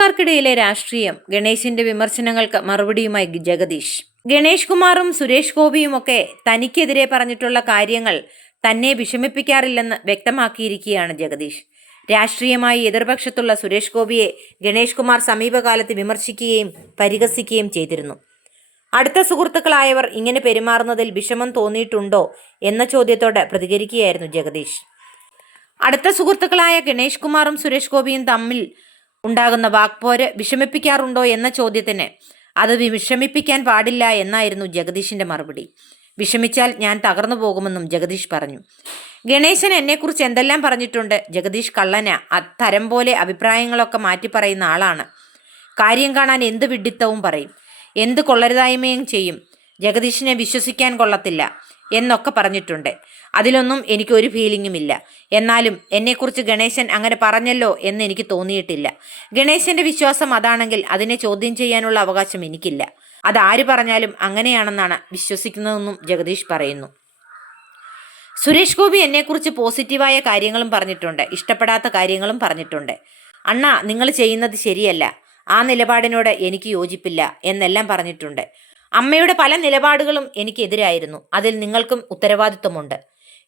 ക്കാർക്കിടയിലെ രാഷ്ട്രീയം ഗണേശിന്റെ വിമർശനങ്ങൾക്ക് മറുപടിയുമായി ജഗദീഷ്. ഗണേഷ് കുമാറും സുരേഷ് ഗോപിയുമൊക്കെ തനിക്കെതിരെ പറഞ്ഞിട്ടുള്ള കാര്യങ്ങൾ തന്നെ വിഷമിപ്പിക്കാറില്ലെന്ന് വ്യക്തമാക്കിയിരിക്കുകയാണ് ജഗദീഷ്. രാഷ്ട്രീയമായി എതിർപക്ഷത്തുള്ള സുരേഷ് ഗോപിയെ ഗണേഷ് കുമാർ സമീപകാലത്ത് വിമർശിക്കുകയും പരിഹസിക്കുകയും ചെയ്തിരുന്നു. അടുത്ത സുഹൃത്തുക്കളായവർ ഇങ്ങനെ പെരുമാറുന്നതിൽ വിഷമം തോന്നിയിട്ടുണ്ടോ എന്ന ചോദ്യത്തോട് പ്രതികരിക്കുകയായിരുന്നു ജഗദീഷ്. അടുത്ത സുഹൃത്തുക്കളായ ഗണേഷ് കുമാറും സുരേഷ് ഗോപിയും തമ്മിൽ ഉണ്ടാകുന്ന വാക്പോര് വിഷമിപ്പിക്കാറുണ്ടോ എന്ന ചോദ്യത്തിന് അത് വിഷമിപ്പിക്കാൻ പാടില്ല എന്നായിരുന്നു ജഗദീഷിന്റെ മറുപടി. വിഷമിച്ചാൽ ഞാൻ തകർന്നു പോകുമെന്നും ജഗദീഷ് പറഞ്ഞു. ഗണേശൻ എന്നെക്കുറിച്ച് എന്തെല്ലാം പറഞ്ഞിട്ടുണ്ട്? ജഗദീഷ് കള്ളന തരം പോലെ അഭിപ്രായങ്ങളൊക്കെ മാറ്റി പറയുന്ന ആളാണ്. കാര്യം കാണാൻ എന്ത് വിഡിത്തവും പറയും. എന്ത് കൊള്ളരുതായ്മയും ചെയ്യും. ജഗദീഷിനെ വിശ്വസിക്കാൻ കൊള്ളത്തില്ല. എന്നൊക്കെ പറഞ്ഞിട്ടുണ്ട്. അതിലൊന്നും എനിക്ക് ഒരു ഫീലിംഗും ഇല്ല. എന്നാലും എന്നെക്കുറിച്ച് ഗണേശൻ അങ്ങനെ പറഞ്ഞല്ലോ എന്ന് എനിക്ക് തോന്നിയിട്ടില്ല. ഗണേശന്റെ വിശ്വാസം അതാണെങ്കിൽ അതിനെ ചോദ്യം ചെയ്യാനുള്ള അവകാശം എനിക്കില്ല. അത് ആര് പറഞ്ഞാലും അങ്ങനെയാണെന്നാണ് വിശ്വസിക്കുന്നതെന്നും ജഗദീഷ് പറയുന്നു. സുരേഷ് ഗോപി എന്നെക്കുറിച്ച് പോസിറ്റീവായ കാര്യങ്ങളും പറഞ്ഞിട്ടുണ്ട്. ഇഷ്ടപ്പെടാത്ത കാര്യങ്ങളും പറഞ്ഞിട്ടുണ്ട്. അണ്ണ നിങ്ങൾ ചെയ്യുന്നത് ശരിയല്ല. ആ നിലപാടിനോട് എനിക്ക് യോജിപ്പില്ല എന്നെല്ലാം പറഞ്ഞിട്ടുണ്ട്. അമ്മയുടെ പല നിലപാടുകളും എനിക്കെതിരായിരുന്നു. അതിൽ നിങ്ങൾക്കും ഉത്തരവാദിത്വമുണ്ട്.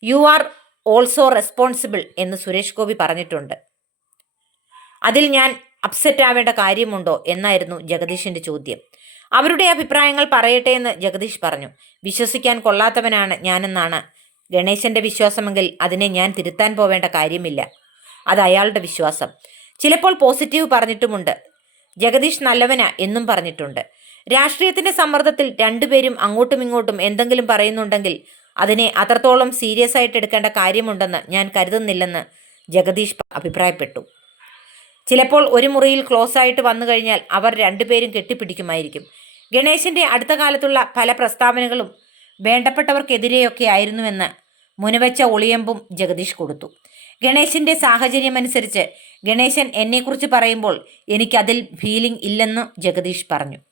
യു ആർ ഓൾസോ റെസ്പോൺസിബിൾ എന്ന് സുരേഷ് ഗോപി പറഞ്ഞിട്ടുണ്ട്. അതിൽ ഞാൻ അപ്സെറ്റ് ആവേണ്ട കാര്യമുണ്ടോ എന്നായിരുന്നു ജഗദീഷിന്റെ ചോദ്യം. അവരുടെ അഭിപ്രായങ്ങൾ പറയട്ടെ എന്ന് ജഗദീഷ് പറഞ്ഞു. വിശ്വസിക്കാൻ കൊള്ളാത്തവനാണ് ഞാനെന്നാണ് ഗണേശന്റെ വിശ്വാസമെങ്കിൽ അതിനെ ഞാൻ തിരുത്താൻ പോവേണ്ട കാര്യമില്ല. അത് അയാളുടെ വിശ്വാസം. ചിലപ്പോൾ പോസിറ്റീവ് പറഞ്ഞിട്ടുമുണ്ട്. ജഗദീഷ് നല്ലവനാ എന്നും പറഞ്ഞിട്ടുണ്ട്. രാഷ്ട്രീയത്തിന്റെ സമ്മർദ്ദത്തിൽ രണ്ടുപേരും അങ്ങോട്ടും ഇങ്ങോട്ടും എന്തെങ്കിലും പറയുന്നുണ്ടെങ്കിൽ അതിനെ അത്രത്തോളം സീരിയസ് ആയിട്ട് എടുക്കേണ്ട കാര്യമുണ്ടെന്ന് ഞാൻ കരുതുന്നില്ലെന്ന് ജഗദീഷ് അഭിപ്രായപ്പെട്ടു. ചിലപ്പോൾ ഒരു മുറിയിൽ ക്ലോസ് ആയിട്ട് വന്നു കഴിഞ്ഞാൽ അവർ രണ്ടുപേരും കെട്ടിപ്പിടിക്കുമായിരിക്കും. ഗണേശന്റെ അടുത്ത കാലത്തുള്ള പല പ്രസ്താവനകളും വേണ്ടപ്പെട്ടവർക്കെതിരെയൊക്കെ ആയിരുന്നുവെന്ന് മുനവച്ച ഒളിയമ്പും ജഗദീഷ് കൊടുത്തു. ഗണേശന്റെ സാഹചര്യമനുസരിച്ച് ഗണേശൻ എന്നെക്കുറിച്ച് പറയുമ്പോൾ എനിക്കതിൽ ഫീലിംഗ് ഇല്ലെന്ന് ജഗദീഷ് പറഞ്ഞു.